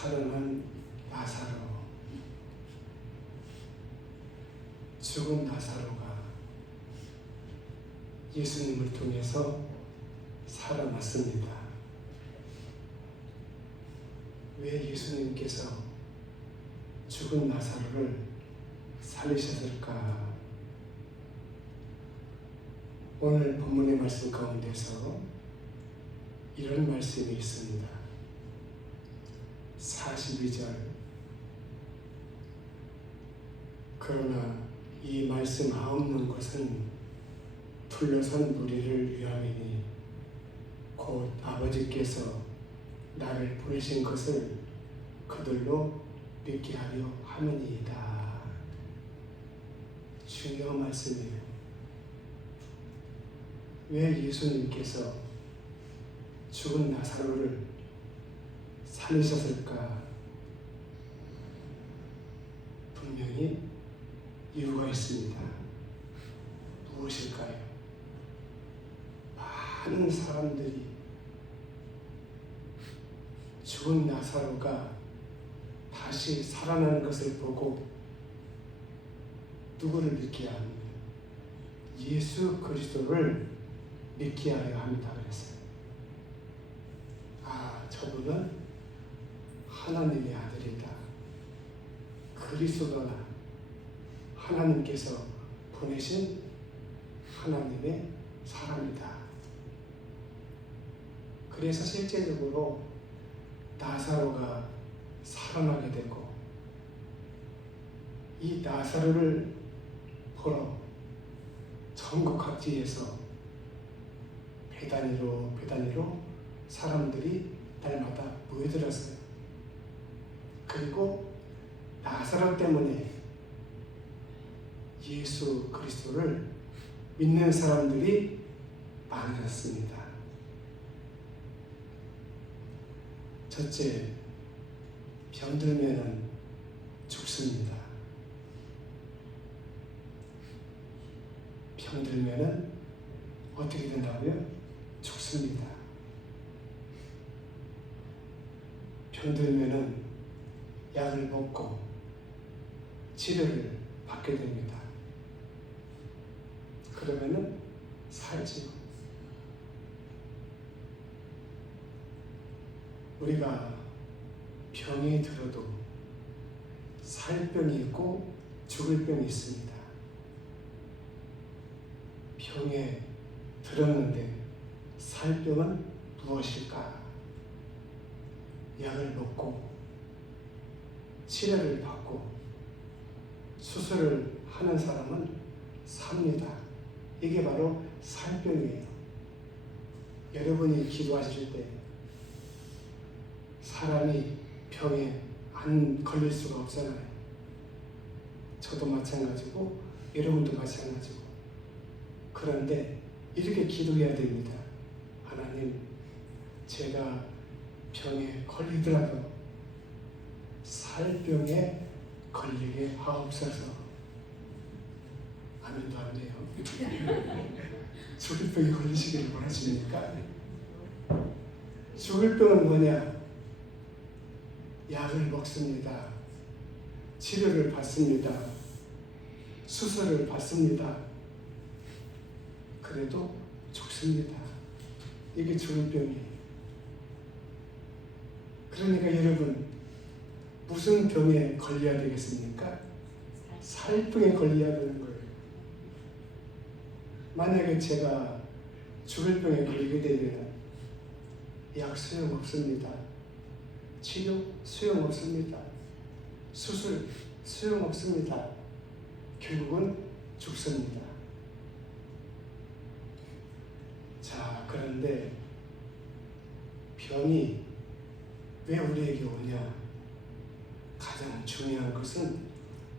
살아난 나사로, 죽은 나사로가 예수님을 통해서 살아났습니다. 왜 예수님께서 죽은 나사로를 살리셨을까? 오늘 본문의 말씀 가운데서 이런 말씀이 있습니다. 42절. 그러나 이 말씀 하옵는 것은 둘러선 무리를 위함이니 곧 아버지께서 나를 보내신 것을 그들로 믿게 하려 함이니이다. 중요한 말씀이에요. 왜 예수님께서 죽은 나사로를 살리셨을까? 분명히 이유가 있습니다. 무엇일까요? 많은 사람들이 죽은 나사로가 다시 살아나는 것을 보고 누구를 믿게 하느냐? 예수 그리스도를 믿게 하려 합니다. 그랬어요. 아, 저분은 하나님의 아들이다. 그리스도가 하나님께서 보내신 하나님의 사람이다. 그래서 실제적으로 나사로가 살아나게 되고, 이 나사로를 보러 전국 각지에서 배단위로 사람들이 날마다 모여들었어요. 그리고 나사로 때문에 예수 그리스도를 믿는 사람들이 많아졌습니다. 첫째, 병들면은 죽습니다. 병들면은 어떻게 된다고요? 죽습니다. 병들면은 약을 먹고 치료를 받게 됩니다. 그러면은 살지요. 우리가 병이 들어도 살 병이 있고 죽을 병이 있습니다. 병에 들었는데 살 병은 무엇일까? 약을 먹고 치료를 받고 수술을 하는 사람은 삽니다. 이게 바로 살병이에요. 여러분이 기도하실 때 사람이 병에 안 걸릴 수가 없잖아요. 저도 마찬가지고 여러분도 마찬가지고. 그런데 이렇게 기도해야 됩니다. 하나님, 제가 병에 걸리더라도 살병에 걸리게 하옵소서. 아멘도 안 돼요. 죽을 병에 걸리시기를 원하십니까? 죽을 병은 뭐냐? 약을 먹습니다. 치료를 받습니다. 수술을 받습니다. 그래도 죽습니다. 이게 죽을 병이에요. 그러니까 여러분, 무슨 병에 걸려야 되겠습니까? 살병에 걸려야 되는 거예요. 만약에 제가 죽을 병에 걸리게 되면 약 소용없습니다. 치료 소용없습니다. 수술 소용없습니다. 결국은 죽습니다. 자, 그런데 병이 왜 우리에게 오냐? 가장 중요한 것은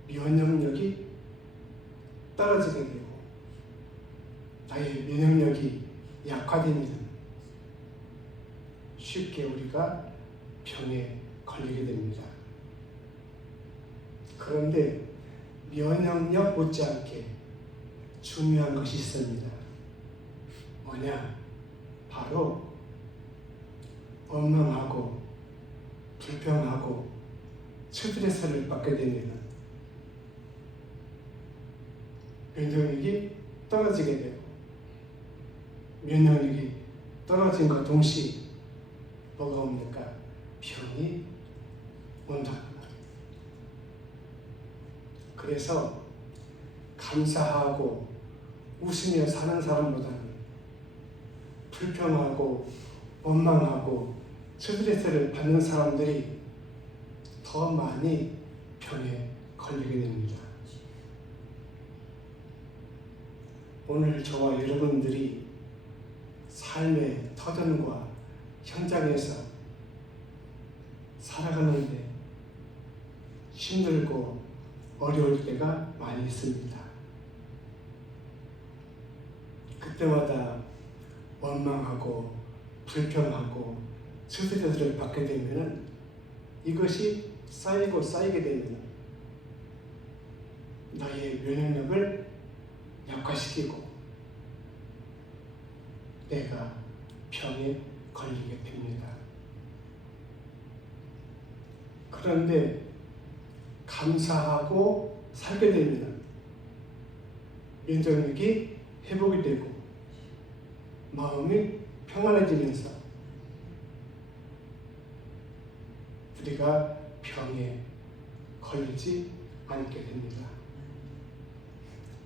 면역력이 떨어지게 되고 나의 면역력이 약화되면 쉽게 우리가 병에 걸리게 됩니다. 그런데 면역력 못지않게 중요한 것이 있습니다. 뭐냐? 바로 원망하고 불평하고 스트레스를 받게 되면 면역력이 떨어지게 되고, 면역력이 떨어진과 동시에 뭐가 옵니까? 병이 온답니다. 그래서 감사하고 웃으며 사는 사람보다는 불평하고 원망하고 스트레스를 받는 사람들이 더 많이 병에 걸리게 됩니다. 오늘 저와 여러분들이 삶의 터전과 현장에서 살아가는데 힘들고 어려울 때가 많이 있습니다. 그때마다 원망하고 불평하고 스트레스를 받게 되면 이것이 쌓이고 쌓이게 되면 나의 면역력을 약화시키고 내가 병에 걸리게 됩니다. 그런데 감사하고 살게 되면 면역력이 회복이 되고 마음이 평안해지면서 우리가 병에 걸리지 않게 됩니다.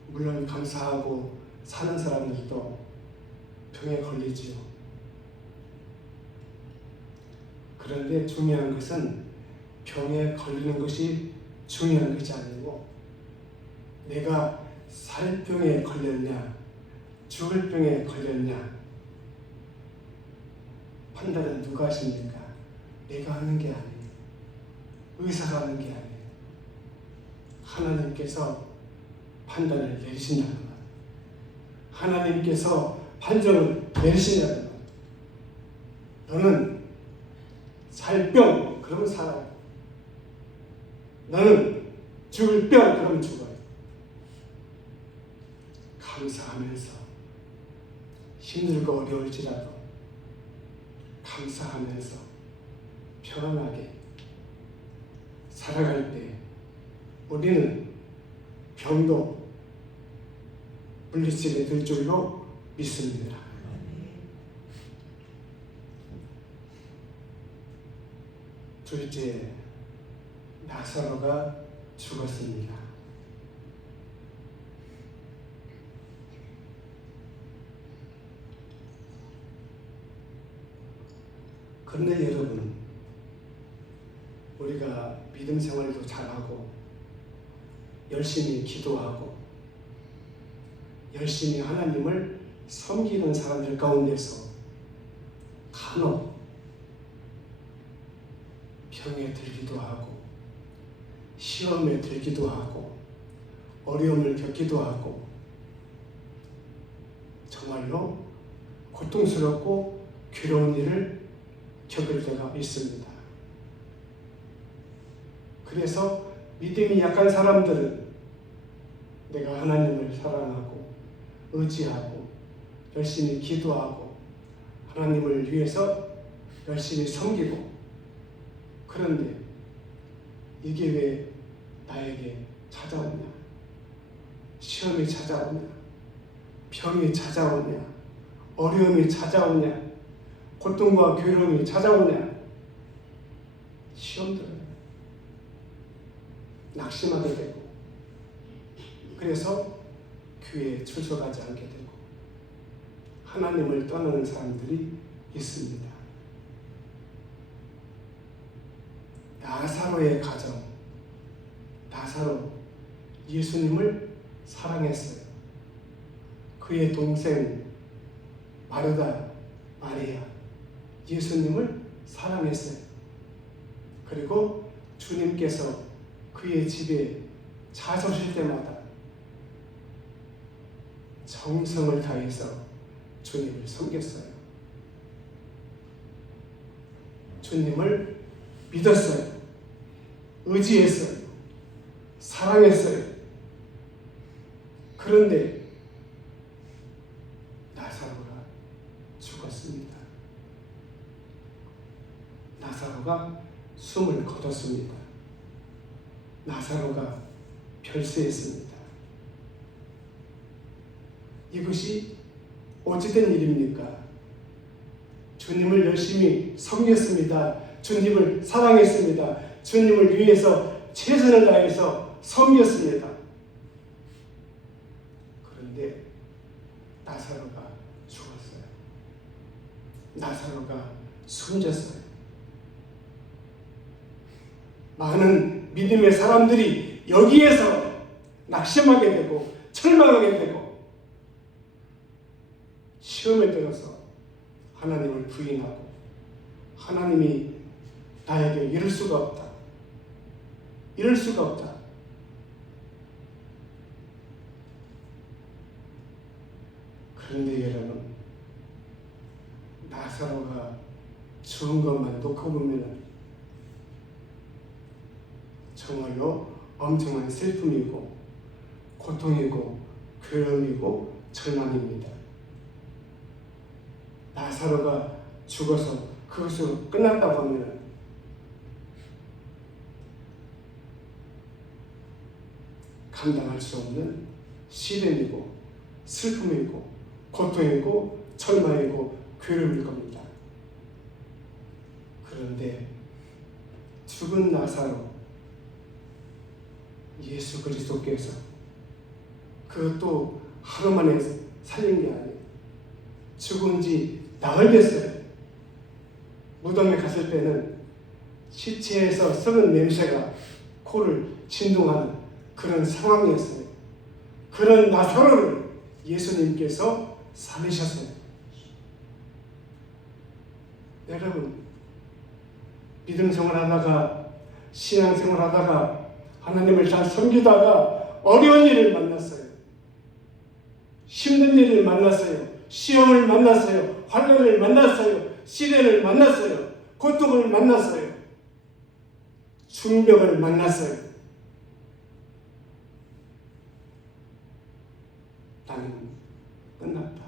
물론 감사하고 사는 사람들도 병에 걸리지요. 그런데 중요한 것은 병에 걸리는 것이 중요한 것이 아니고 내가 살 병에 걸렸냐 죽을 병에 걸렸냐 판단은 누가 하십니까? 내가 하는 게 아니에요. 의사가 하는 게 아니에요. 하나님께서 판단을 내리신다는 것. 하나님께서 판정을 내리신다는 것. 너는 살 병, 그러면 살아요. 너는 죽을 병, 그러면 죽어요. 감사하면서 힘들고 어려울지라도 감사하면서 편안하게 살아갈 때 우리는 병도 물리치게 될 줄로 믿습니다. 둘째, 나사로가 죽었습니다. 그런데 여러분, 우리가 믿음 생활도 잘하고 열심히 기도하고 열심히 하나님을 섬기는 사람들 가운데서 간혹 병에 들기도 하고 시험에 들기도 하고 어려움을 겪기도 하고 정말로 고통스럽고 괴로운 일을 겪을 때가 있습니다. 그래서 믿음이 약한 사람들은 내가 하나님을 사랑하고 의지하고 열심히 기도하고 하나님을 위해서 열심히 섬기고 그런데 이게 왜 나에게 찾아오냐? 시험이 찾아오냐? 병이 찾아오냐? 어려움이 찾아오냐? 고통과 괴로움이 찾아오냐? 시험 들어요. 낙심하게 되고 그래서 교회에 출석하지 않게 되고 하나님을 떠나는 사람들이 있습니다. 나사로의 가정, 나사로 예수님을 사랑했어요. 그의 동생 마르다, 마리아 예수님을 사랑했어요. 그리고 주님께서 그의 집에 찾아오실 때마다 정성을 다해서 주님을 섬겼어요. 주님을 믿었어요. 의지했어요. 사랑했어요. 그런데 나사로가 죽었습니다. 나사로가 숨을 거뒀습니다. 나사로가 별세했습니다. 이것이 어찌된 일입니까? 주님을 열심히 섬겼습니다. 주님을 사랑했습니다. 주님을 위해서 최선을 다해서 섬겼습니다. 그런데 나사로가 죽었어요. 나사로가 숨졌어요. 많은 믿음의 사람들이 여기에서 낙심하게 되고 절망하게 되고 시험에 들어서 하나님을 부인하고 하나님이 나에게 이럴 수가 없다. 이럴 수가 없다. 그런데 여러분, 나사로가 죽은 것만 놓고 보면 정말로 엄청난 슬픔이고 고통이고 괴로움이고 절망입니다. 나사로가 죽어서 그것으로 끝났다고 하면 감당할 수 없는 시련이고 슬픔이고 고통이고 절망이고 괴로움일 겁니다. 그런데 죽은 나사로 예수 그리스도께서 그것도 하루 만에 살린 게 아니에요. 죽은 지 나흘 됐어요. 무덤에 갔을 때는 시체에서 썩은 냄새가 코를 진동하는 그런 상황이었어요. 그런 나사로를 예수님께서 살리셨어요. 여러분, 믿음 생활하다가 신앙 생활하다가 하나님을 잘 섬기다가 어려운 일을 만났어요. 힘든 일을 만났어요. 시험을 만났어요. 환난을 만났어요. 시련을 만났어요. 고통을 만났어요. 중병을 만났어요. 나는 끝났다.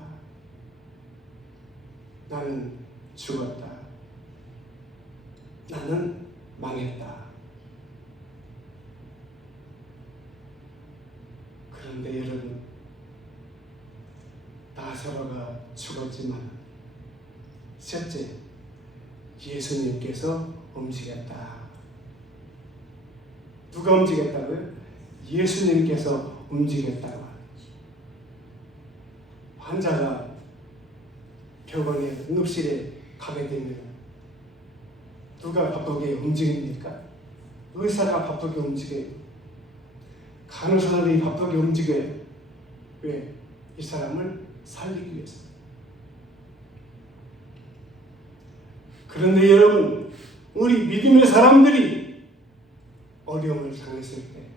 나는 죽었다. 나는 망했다. 그런데 여러분, 나사로가 죽었지만 셋째, 예수님께서 움직였다. 누가 움직였다고요? 예수님께서 움직였다고. 환자가 병원에 응급실에 가게 되면 누가 바쁘게 움직입니까? 의사가 바쁘게 움직여요. 간호사들이 바쁘게 움직여요. 왜? 이 사람을 살리기 위해서. 그런데 여러분, 우리 믿음의 사람들이 어려움을 당했을 때,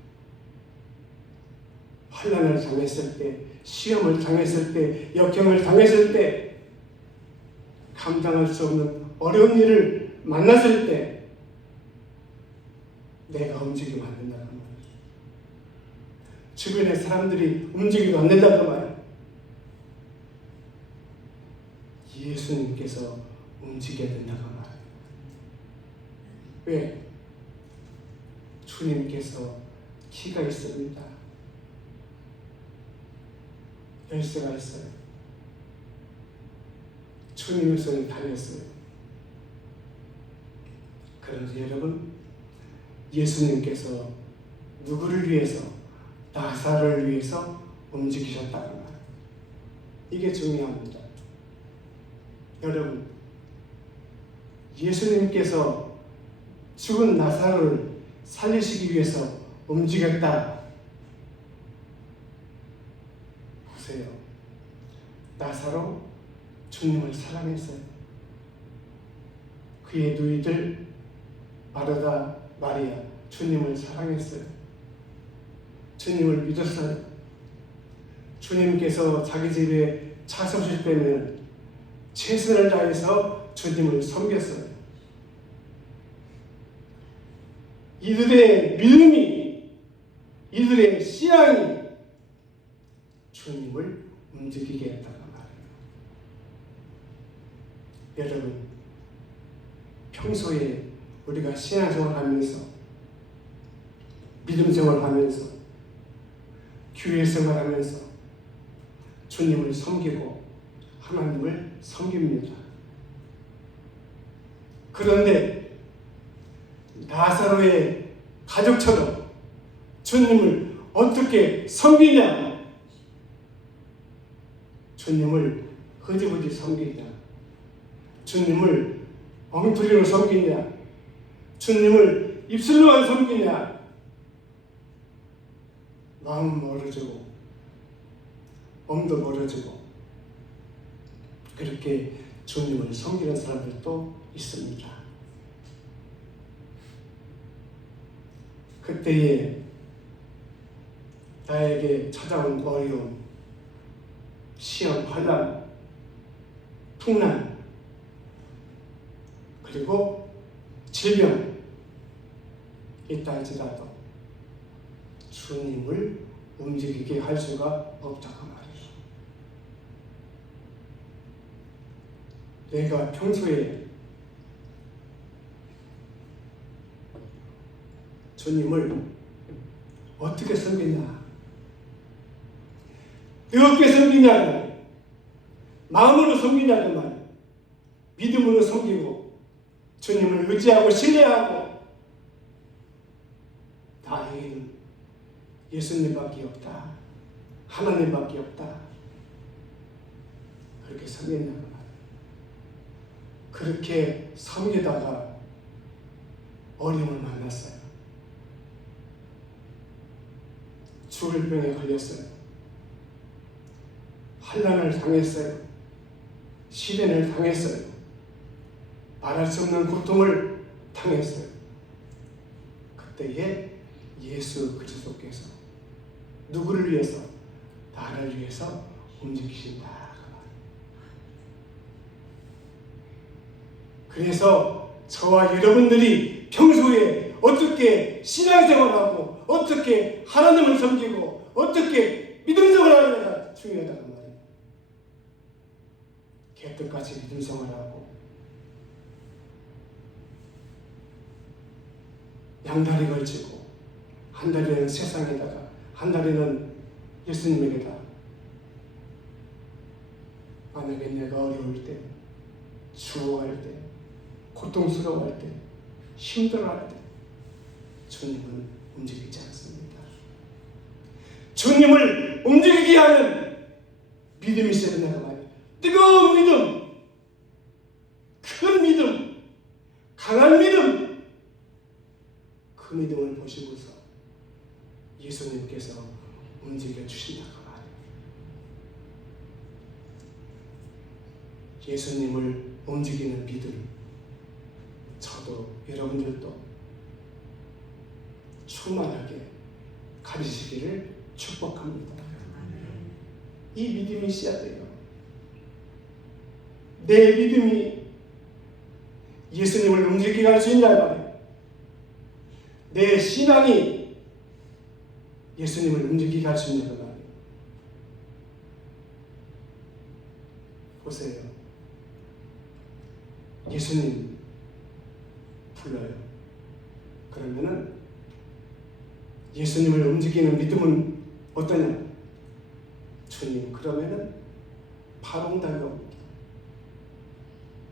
환난을 당했을 때, 시험을 당했을 때, 역경을 당했을 때, 감당할 수 없는 어려운 일을 만났을 때 내가 움직이면 안 된다고 말이에요. 주변의 사람들이 움직이면 안 된다고 말이에요. 예수님께서 움직여야 된다고 말이에요. 왜? 주님께서 키가 있습니다. 열쇠가 있어요. 주님의 손에 달렸어요. 그런데 여러분, 예수님께서 누구를 위해서? 나사로를 위해서 움직이셨다는 말. 이게 중요합니다. 여러분, 예수님께서 죽은 나사로를 살리시기 위해서 움직였다. 보세요. 나사로 주님을 사랑했어요. 그의 누이들 마르다, 마리아 주님을 사랑했어요. 주님을 믿었어요. 주님께서 자기 집에 찾아오실 때는 최선을 다해서 주님을 섬겼어요. 이들의 믿음이, 이들의 신앙이 주님을 움직이게 했다고 말해요. 여러분, 평소에 우리가 신앙생활하면서 믿음 생활하면서 교회 생활하면서 주님을 섬기고 하나님을 섬깁니다. 그런데 나사로의 가족처럼 주님을 어떻게 섬기냐? 주님을 흐지부지 섬기냐? 주님을 엉터리로 섬기냐? 주님을 입술로만 섬기냐? 마음 멀어지고 몸도 멀어지고 그렇게 주님을 섬기는 사람들도 있습니다. 그때에 나에게 찾아온 어려움, 시험, 환난, 풍란, 그리고 질병 있다 할지라도 주님을 움직이게 할 수가 없다고 말이죠. 내가 평소에 주님을 어떻게 섬기냐? 뜨겁게 섬기냐고, 마음으로 섬기냐고 말, 믿음으로 섬기고 주님을 의지하고 신뢰하고 나에게는 예수님밖에 없다, 하나님밖에 없다, 그렇게 섬겼냐고 말. 그렇게 섬기다가 어려움을 만났어요. 죽을 병에 걸렸어요. 환난을 당했어요. 시련을 당했어요. 말할 수 없는 고통을 당했어요. 그때에 예수 그리스도께서 누구를 위해서? 나를 위해서 움직이신다. 그래서 저와 여러분들이 평소에 어떻게 신앙생활하고 어떻게 하나님을 섬기고 어떻게 믿음생활하느냐가 중요하다는 말이에요. 개떡같이 믿음생활하고 양다리 걸치고 한 다리는 세상에다가 한 다리는 예수님에게다. 만약에 내가 어려울 때, 추워할 때, 고통스러워할 때, 힘들어할 때 주님은 움직이지 않습니다. 주님을 움직이게 하는 믿음이 있어야 된다고 말이에요. 뜨거운 믿음, 큰 믿음, 강한 믿음, 그 믿음을 보시고서 예수님께서 움직여 주신다고 말이에요. 예수님을 움직이는 믿음, 저도 여러분들도 충만하게 가지시기를 축복합니다. 이 믿음이 있어야 돼요. 내 믿음이 예수님을 움직이게 할 수 있냐 말이에요. 내 신앙이 예수님을 움직이게 할 수 있냐 말이에요. 보세요. 예수님 불러요. 그러면은 예수님을 움직이는 믿음은 어떠냐? 주님, 그러면은 바로 응답이 옵니다.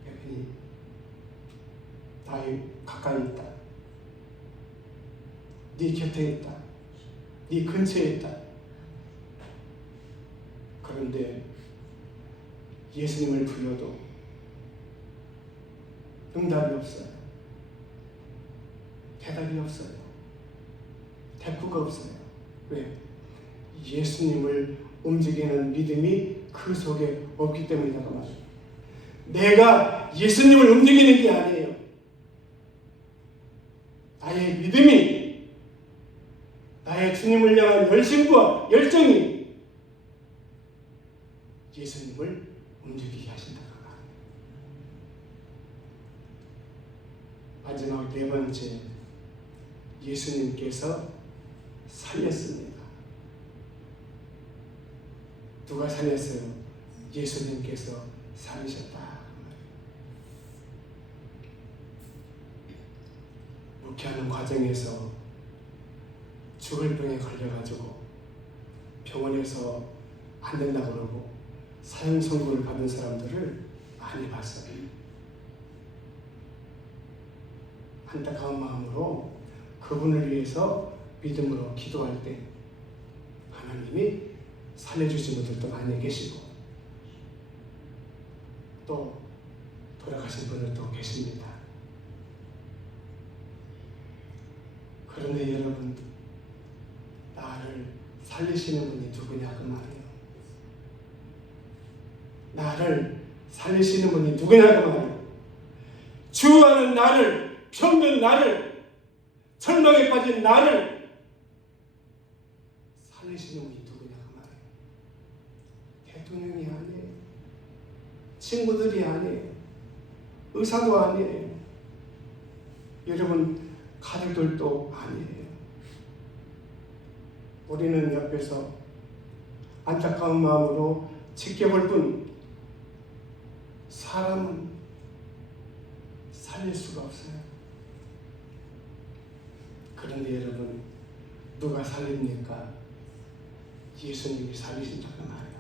여러분이 나의 가까이 있다, 네 곁에 있다, 네 근처에 있다. 그런데 예수님을 불러도 응답이 없어요. 대답이 없어요. 대꾸가 없어요. 왜? 예수님을 움직이는 믿음이 그 속에 없기 때문이라고 말이에요. 내가 예수님을 움직이는 게 아니에요. 나의 믿음이, 나의 주님을 향한 열심과 열정이 예수님을 움직이게 하신다고 말이에요. 마지막 네 번째, 예수님께서 살렸습니다. 누가 살렸어요? 예수님께서 살리셨다. 목회하는 과정에서 죽을 병에 걸려가지고 병원에서 안 된다고 그러고 사형 선고를 받은 사람들을 많이 봤어요. 안타까운 마음으로 그분을 위해서 믿음으로 기도할 때 하나님이 살려주신 분들도 많이 계시고 또 돌아가신 분들도 계십니다. 그런데 여러분, 나를 살리시는 분이 누구냐 그 말이에요. 나를 살리시는 분이 누구냐 그 말이에요. 주와는 나를, 병든 나를, 절망에 빠진 나를 살리시는 분이 누구냐 그 말이에요. 대통령이 아니에요. 친구들이 아니에요. 의사도 아니에요. 여러분 가족들도 아니에요. 우리는 옆에서 안타까운 마음으로 지켜볼 뿐 사람은 살릴 수가 없어요. 그런데 여러분, 누가 살립니까? 예수님이 살리신다고 말해요.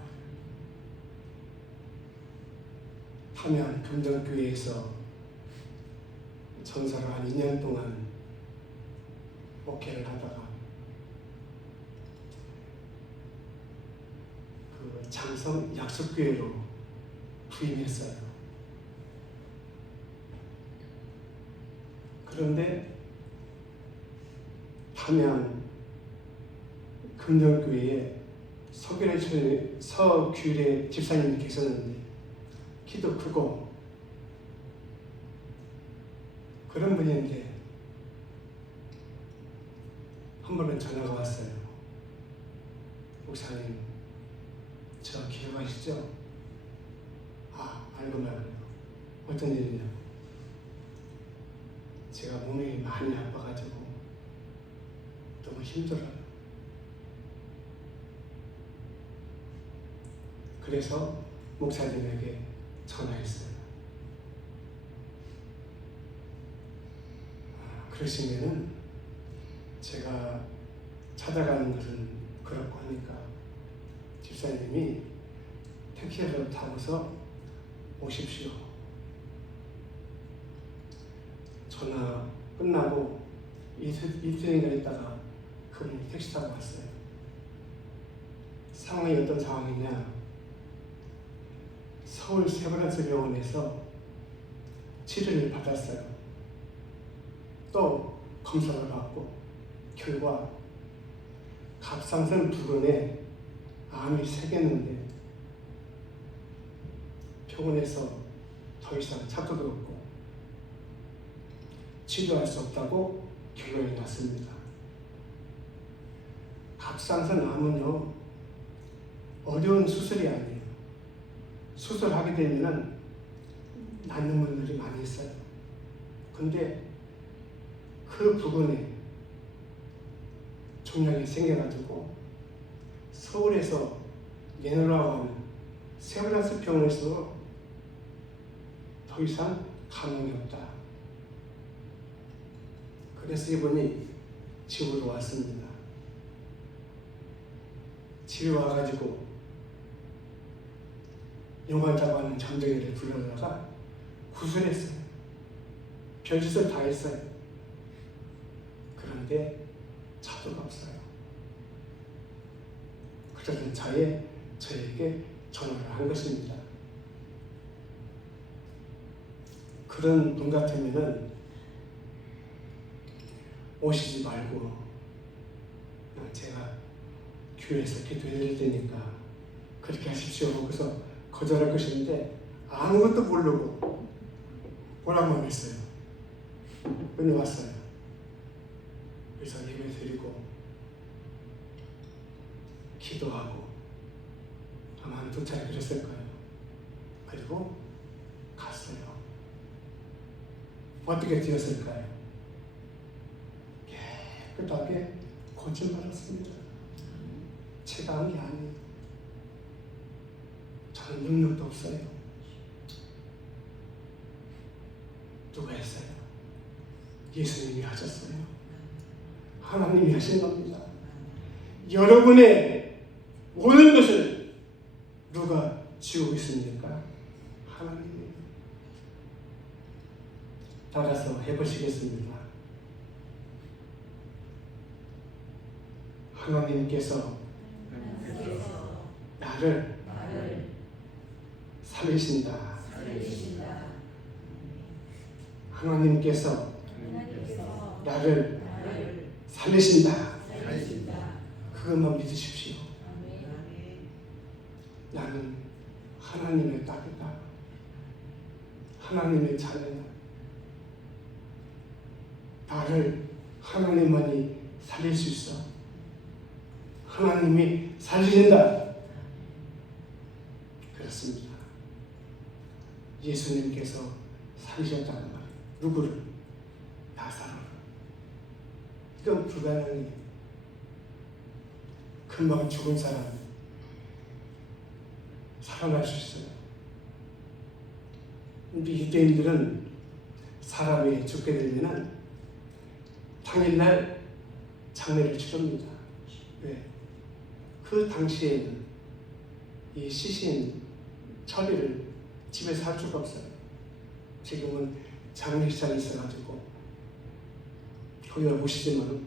함양 금정교회에서 전사로 한 2년 동안 목회를 하다가 그 장성 약속교회로 부임했어요. 그런데 함양 금정교회에 서규래 집사님이 계셨는데 키도 크고 그런 분인데 한 번은 전화가 왔어요. 목사님, 저 기억하시죠? 아, 알고 말고요. 어떤 일이냐고. 제가 몸이 많이 아파가지고 너무 힘들어요. 그래서 목사님에게 전화했어요. 그러시면은 제가 찾아가는 것은 그렇고 하니까 집사님이 택시를 타고서 오십시오. 전화 끝나고 이틀인가 있다가 그분이 택시 타고 왔어요. 상황이 어떤 상황이냐? 서울 세브란스 병원에서 치료를 받았어요. 또 검사를 받고 결과 갑상선 부근에 암이 새겼는데 병원에서 더 이상 찾고도 없고 치료할 수 없다고 결론이 났습니다. 갑상선 암은요, 어려운 수술이 아니에요. 수술하게 되면 낫는 분들이 많이 있어요. 근데 그 부분에 종양이 생겨가지고 서울에서 내놓으라고 하는 세브란스 병원에서 더 이상 가능이 없다. 그래서 이분이 집으로 왔습니다. 집에 와가지고 용환자고 하는 잠정이를 불러다가 구술했어요. 별짓을 다 했어요. 그런데 차도가 없어요. 그러던 차에 저에게 전화를 한 것입니다. 그런 분 같으면은 오시지 말고 제가 교회에서 기도해드릴 테니까 그렇게 하십시오. 그래서 거절할 것인데 아무것도 모르고 오라고만 했어요. 근데 왔어요. 그래서 예배 드리고 기도하고 아마 한 2차례 그랬을 거예요. 그리고 갔어요. 어떻게 되었을까요? 깨끗하게 고침받았습니다. 제가 한 게 아니에요. 저는 능력도 없어요. 누가 했어요? 예수님이 하셨어요. 하나님이 하신 겁니다. 여러분의 모든 것을 누가 지우고 있습니까? 하나님이. 따라서 해보시겠습니다. 하나님께서 나를 살리신다. 하나님께서 나를 살리신다. 그것만 믿으십시오. 나는 하나님의 딸이다. 하나님의 자녀다. 나를 하나님만이 살릴 수 있어. 하나님이 살리신다. 그렇습니다. 예수님께서 살리셨다는 말이에요. 누구를? 나사로를. 이건 불가능해요. 금방 죽은 사람 살아날 수 있어요. 우리 유대인들은 사람이 죽게 되면 당일날 장례를 치릅니다. 왜? 그 당시에는 이 시신 처리를 집에서 할 수가 없어요. 지금은 장례식장이 있어가지고 거기가 보시지만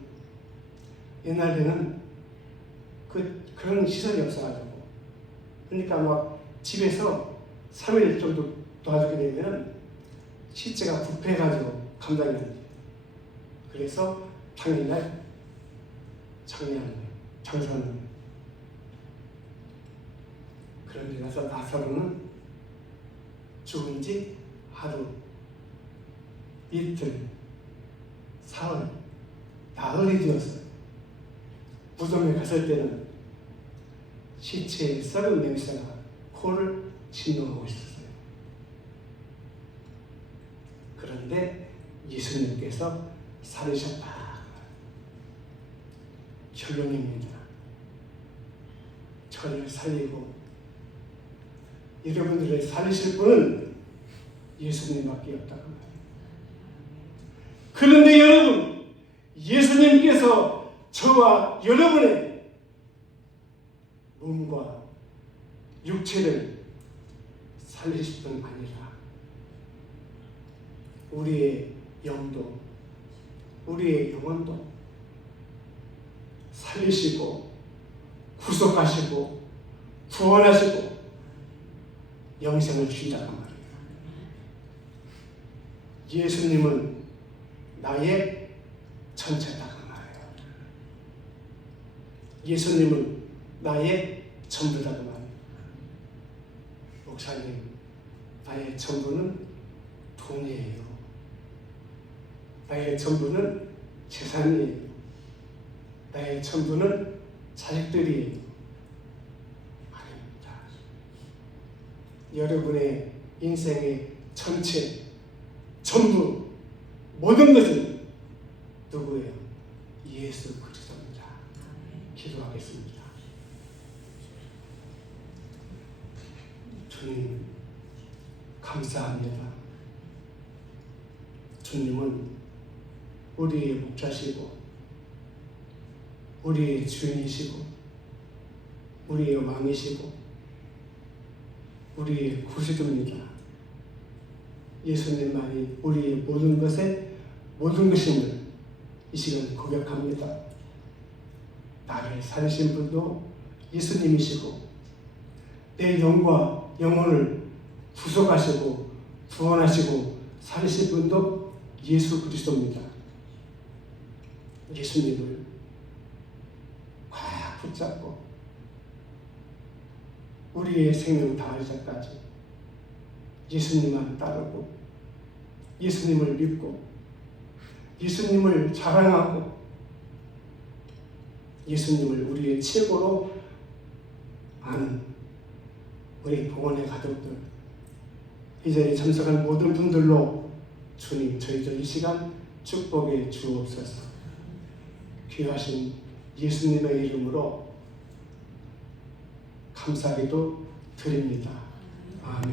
옛날에는 그런 시설이 없어가지고 그러니까 막 집에서 3일 정도 도와주게 되면 시체가 부패해가지고 감당이 안 돼요. 그래서 당일날 장례하는 거예요. 장사하는 거예요. 그런데 나서 나사로는 죽은 지 하루, 이틀, 사흘, 나흘이 되었어요. 무덤에 갔을 때는 시체의 썩은 냄새가 코를 진동하고 있었어요. 그런데 예수님께서 살리셨다. 결론입니다. 저를 살리고 여러분들을 살리실 분은 예수님밖에 없다고 말해요. 그런데 여러분, 예수님께서 저와 여러분의 몸과 육체를 살리실 뿐 아니라 우리의 영도, 우리의 영혼도 살리시고 구속하시고 구원하시고 영생을 주신다고 말이에요. 예수님은 나의 전체다고 말해요. 예수님은 나의 전부다고 말해요. 목사님, 나의 전부는 돈이에요. 나의 전부는 재산이에요. 나의 전부는 자식들이에요. 아닙니다. 여러분의 인생의 전체, 전부, 모든 것은 누구예요? 예수 그리스도입니다. 기도하겠습니다. 주님, 감사합니다. 주님은 우리의 목자시고 우리의 주인이시고 우리의 왕이시고 우리의 구주입니다. 예수님만이 우리의 모든 것의 모든 것임을 이 시간 고백합니다. 나를 살리신 분도 예수님이시고 내 영과 영혼을 구속하시고 구원하시고 살리신 분도 예수 그리스도입니다. 예수님을 꽉 붙잡고 우리의 생명 다할 때까지 예수님만 따르고 예수님을 믿고 예수님을 자랑하고 예수님을 우리의 최고로 아는 우리 봉헌의 가족들, 이 자리에 참석한 모든 분들로 주님, 저희들 이 시간 축복해 주옵소서. 귀하신 예수님의 이름으로 감사기도 드립니다. 아멘.